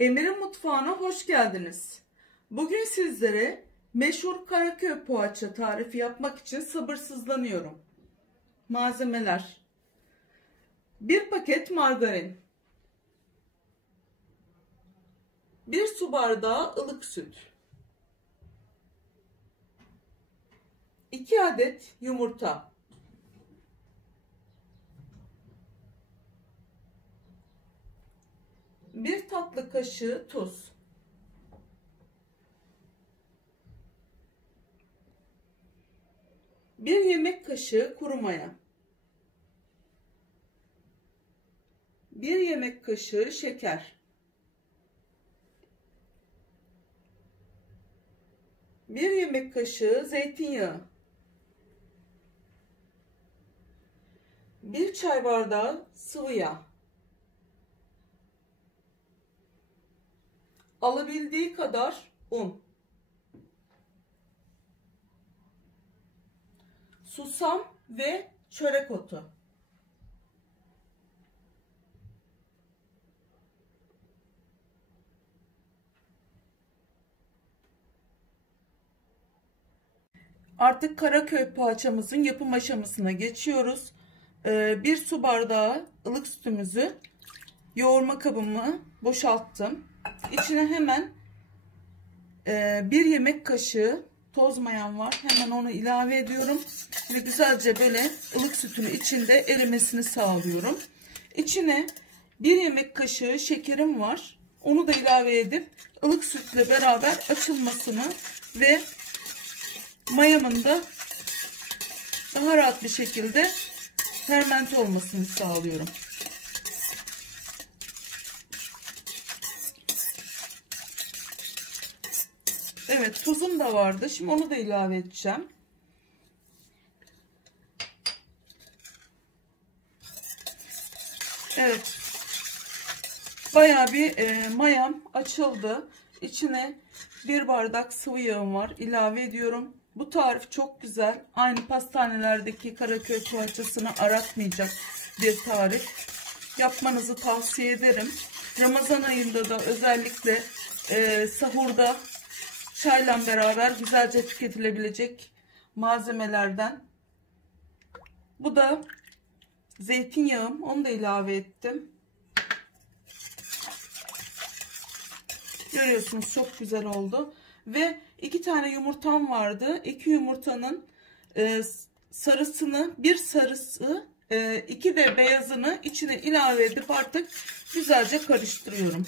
Emir'in mutfağına hoş geldiniz. Bugün sizlere meşhur Karaköy poğaça tarifi yapmak için sabırsızlanıyorum. Malzemeler: 1 paket margarin, 1 su bardağı ılık süt, 2 adet yumurta, 1 tatlı kaşığı tuz, 1 yemek kaşığı kuru maya, 1 yemek kaşığı şeker, 1 yemek kaşığı zeytinyağı, 1 çay bardağı sıvı yağ, alabildiği kadar un, susam ve çörek otu. Artık Karaköy poğaçamızın yapım aşamasına geçiyoruz. 1 su bardağı ılık sütümüzü yoğurma kabımı boşalttım. İçine hemen 1 yemek kaşığı toz mayam var. Hemen onu ilave ediyorum. Ve güzelce böyle ılık sütün içinde erimesini sağlıyorum. İçine 1 yemek kaşığı şekerim var. Onu da ilave edip ılık sütle beraber açılmasını ve mayamın da daha rahat bir şekilde fermente olmasını sağlıyorum. Evet, tuzum da vardı. Şimdi onu da ilave edeceğim. Evet. Bayağı bir mayam açıldı. İçine 1 bardak sıvı yağım var. İlave ediyorum. Bu tarif çok güzel. Aynı pastanelerdeki Karaköy poğaçasını aratmayacak bir tarif. Yapmanızı tavsiye ederim. Ramazan ayında da özellikle sahurda çayla beraber güzelce tüketilebilecek malzemelerden. Bu da zeytinyağım. Onu da ilave ettim. Görüyorsunuz, çok güzel oldu. Ve 2 tane yumurtam vardı. 2 yumurtanın sarısını, bir sarısı, 2 de beyazını içine ilave edip artık güzelce karıştırıyorum.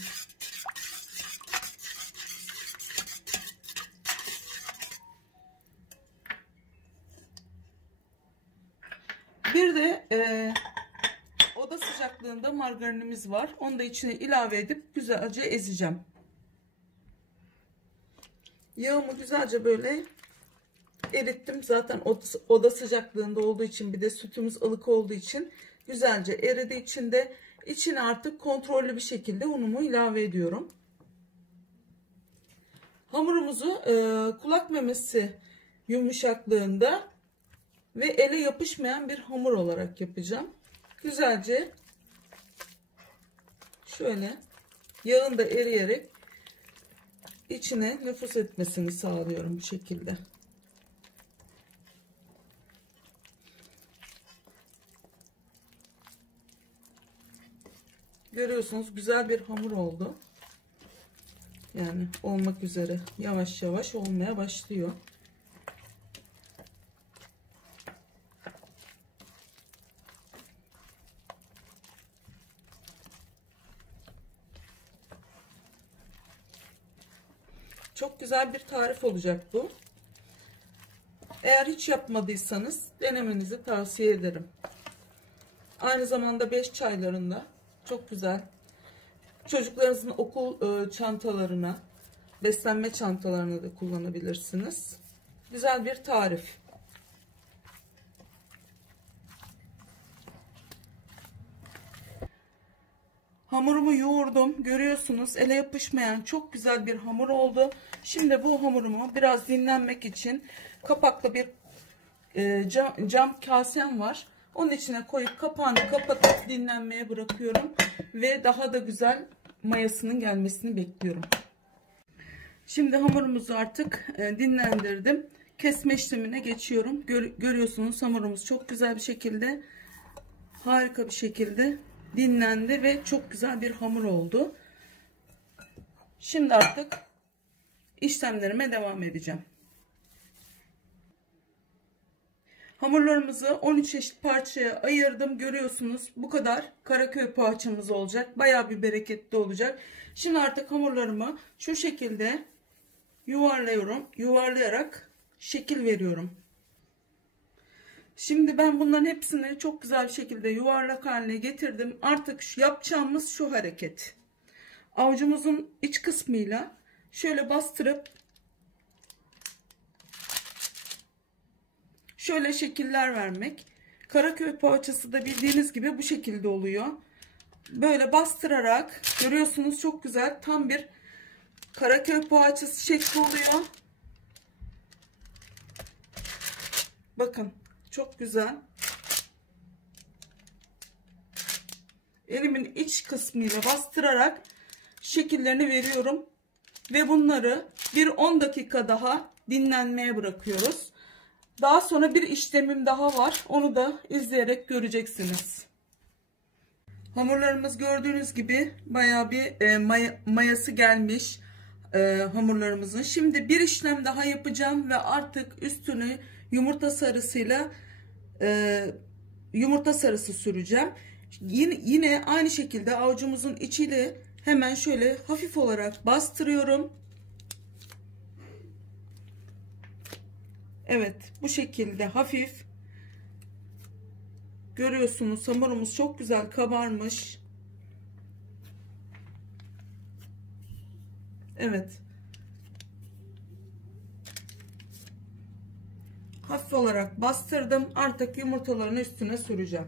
Bir de oda sıcaklığında margarinimiz var. Onu da içine ilave edip güzelce ezeceğim. Yağımı güzelce böyle erittim. Zaten oda sıcaklığında olduğu için, bir de sütümüz ılık olduğu için güzelce eridi içinde. İçine artık kontrollü bir şekilde unumu ilave ediyorum. Hamurumuzu kulak memesi yumuşaklığında ve ele yapışmayan bir hamur olarak yapacağım. Güzelce şöyle yağın da eriyerek içine nüfuz etmesini sağlıyorum bu şekilde. Görüyorsunuz, güzel bir hamur oldu. Yani olmak üzere, yavaş yavaş olmaya başlıyor. Çok güzel bir tarif olacak bu. Eğer hiç yapmadıysanız denemenizi tavsiye ederim. Aynı zamanda 5 çaylarında çok güzel. Çocuklarınızın okul çantalarına, beslenme çantalarına da kullanabilirsiniz. Güzel bir tarif. Hamurumu yoğurdum. Görüyorsunuz, ele yapışmayan çok güzel bir hamur oldu. Şimdi bu hamurumu biraz dinlenmek için kapaklı bir cam kasem var. Onun içine koyup kapağını kapatıp dinlenmeye bırakıyorum. Ve daha da güzel mayasının gelmesini bekliyorum. Şimdi hamurumuzu artık dinlendirdim. Kesme işlemine geçiyorum. Görüyorsunuz hamurumuz çok güzel bir şekilde, harika bir şekilde dinlendi ve çok güzel bir hamur oldu. Şimdi artık işlemlerime devam edeceğim. Hamurlarımızı 13 eşit parçaya ayırdım. Görüyorsunuz bu kadar Karaköy poğaçamız olacak. Bayağı bir bereketli olacak. Şimdi artık hamurlarımı şu şekilde yuvarlıyorum. Yuvarlayarak şekil veriyorum. Şimdi ben bunların hepsini çok güzel bir şekilde yuvarlak haline getirdim. Artık yapacağımız şu hareket. Avucumuzun iç kısmıyla şöyle bastırıp şöyle şekiller vermek. Karaköy poğaçası da bildiğiniz gibi bu şekilde oluyor. Böyle bastırarak görüyorsunuz çok güzel tam bir Karaköy poğaçası şekli oluyor. Bakın çok güzel. Elimin iç kısmıyla bastırarak şekillerini veriyorum. Ve bunları bir 10 dakika daha dinlenmeye bırakıyoruz. Daha sonra bir işlemim daha var. Onu da izleyerek göreceksiniz. Hamurlarımız gördüğünüz gibi bayağı bir mayası gelmiş hamurlarımızın. Şimdi bir işlem daha yapacağım ve artık üstünü yumurta sarısıyla yumurta sarısı süreceğim. Yine aynı şekilde avucumuzun içiyle hemen şöyle hafif olarak bastırıyorum. Evet, bu şekilde hafif. Görüyorsunuz hamurumuz çok güzel kabarmış. Evet. Hafif olarak bastırdım. Artık yumurtaların üstüne süreceğim.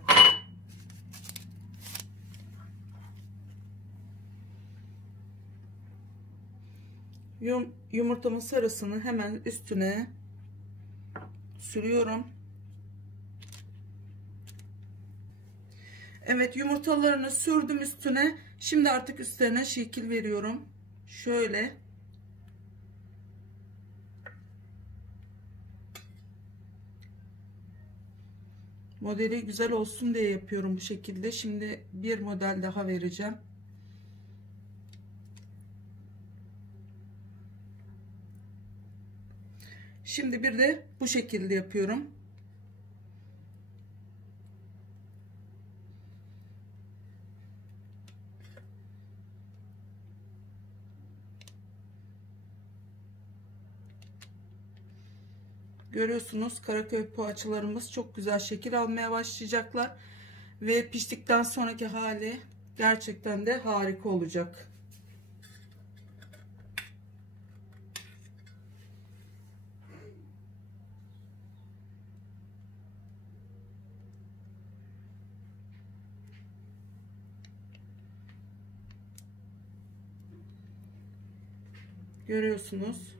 Yumurtamın sarısını hemen üstüne sürüyorum. Evet, yumurtalarını sürdüm üstüne. Şimdi artık üstlerine şekil veriyorum. Şöyle. Modeli güzel olsun diye yapıyorum bu şekilde. Şimdi bir model daha vereceğim. Şimdi bir de bu şekilde yapıyorum. Görüyorsunuz Karaköy poğaçalarımız çok güzel şekil almaya başlayacaklar. Ve piştikten sonraki hali gerçekten de harika olacak. Görüyorsunuz.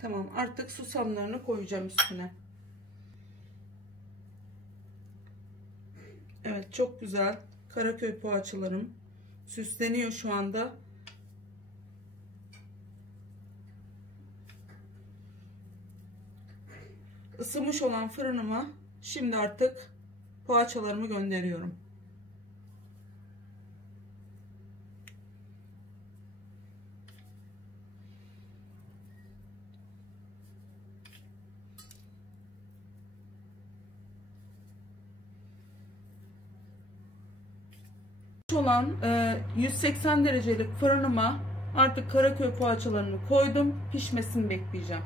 Tamam, artık susamlarını koyacağım üstüne. Evet, çok güzel Karaköy poğaçalarım süsleniyor şu anda. Isınmış olan fırınıma şimdi artık poğaçalarımı gönderiyorum. Olan 180 derecelik fırınıma artık Karaköy poğaçalarını koydum. Pişmesini bekleyeceğim.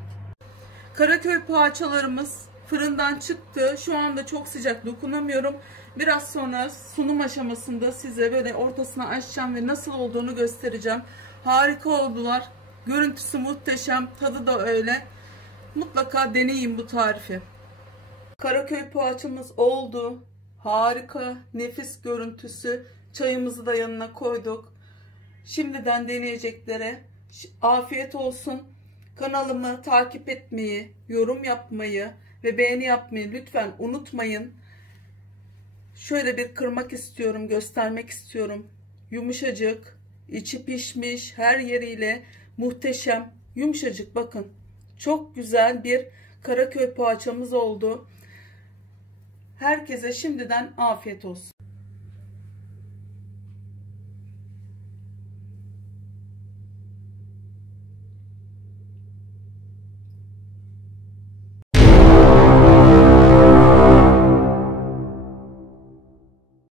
Karaköy poğaçalarımız fırından çıktı. Şu anda çok sıcak, dokunamıyorum. Biraz sonra sunum aşamasında size böyle ortasına açacağım ve nasıl olduğunu göstereceğim. Harika oldular. Görüntüsü muhteşem, tadı da öyle. Mutlaka deneyin bu tarifi. Karaköy poğaçamız oldu. Harika, nefis görüntüsü. Çayımızı da yanına koyduk. Şimdiden deneyeceklere afiyet olsun. Kanalımı takip etmeyi, yorum yapmayı ve beğeni yapmayı lütfen unutmayın. Şöyle bir kırmak istiyorum, göstermek istiyorum. Yumuşacık, içi pişmiş, her yeriyle muhteşem, yumuşacık bakın. Çok güzel bir Karaköy poğaçamız oldu. Herkese şimdiden afiyet olsun.